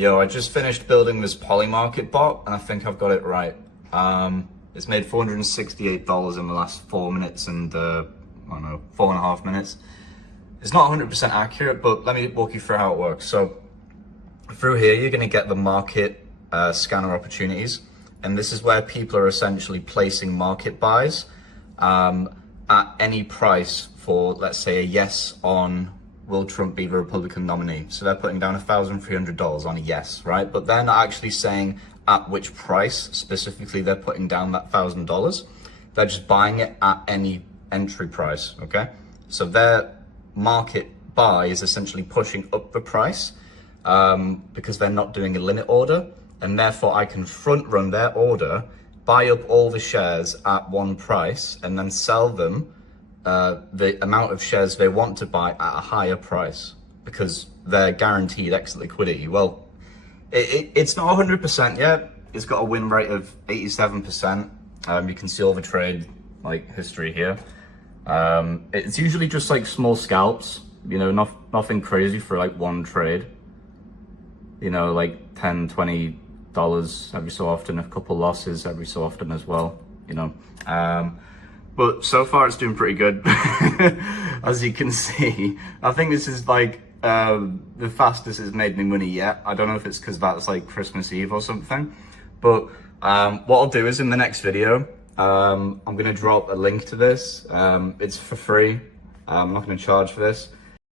Yo, I just finished building this Polymarket bot, and I think I've got it right. It's made $468 in the last 4 minutes and, I don't know, 4.5 minutes. It's not 100% accurate, but let me walk you through how it works. So through here, you're gonna get the market scanner opportunities. And this is where people are essentially placing market buys at any price for, let's say, a yes on will Trump be the Republican nominee. So they're putting down $1,300 on a yes, right? But they're not actually saying at which price specifically they're putting down that $1,000. They're just buying it at any entry price, okay? So their market buy is essentially pushing up the price because they're not doing a limit order, and therefore I can front run their order, buy up all the shares at one price, and then sell them the amount of shares they want to buy at a higher price because they're guaranteed exit liquidity. Well, it's not 100% yet. It's got a win rate of 87%. You can see all the trade like history here. It's usually just like small scalps, you know, nothing crazy for like one trade, you know, like $10, $20 every so often, a couple losses every so often as well, you know. But so far it's doing pretty good. As you can see, I think this is like the fastest it's made me money yet. I don't know if it's because that's like Christmas Eve or something, but what I'll do is in the next video, I'm gonna drop a link to this. It's for free. I'm not gonna charge for this.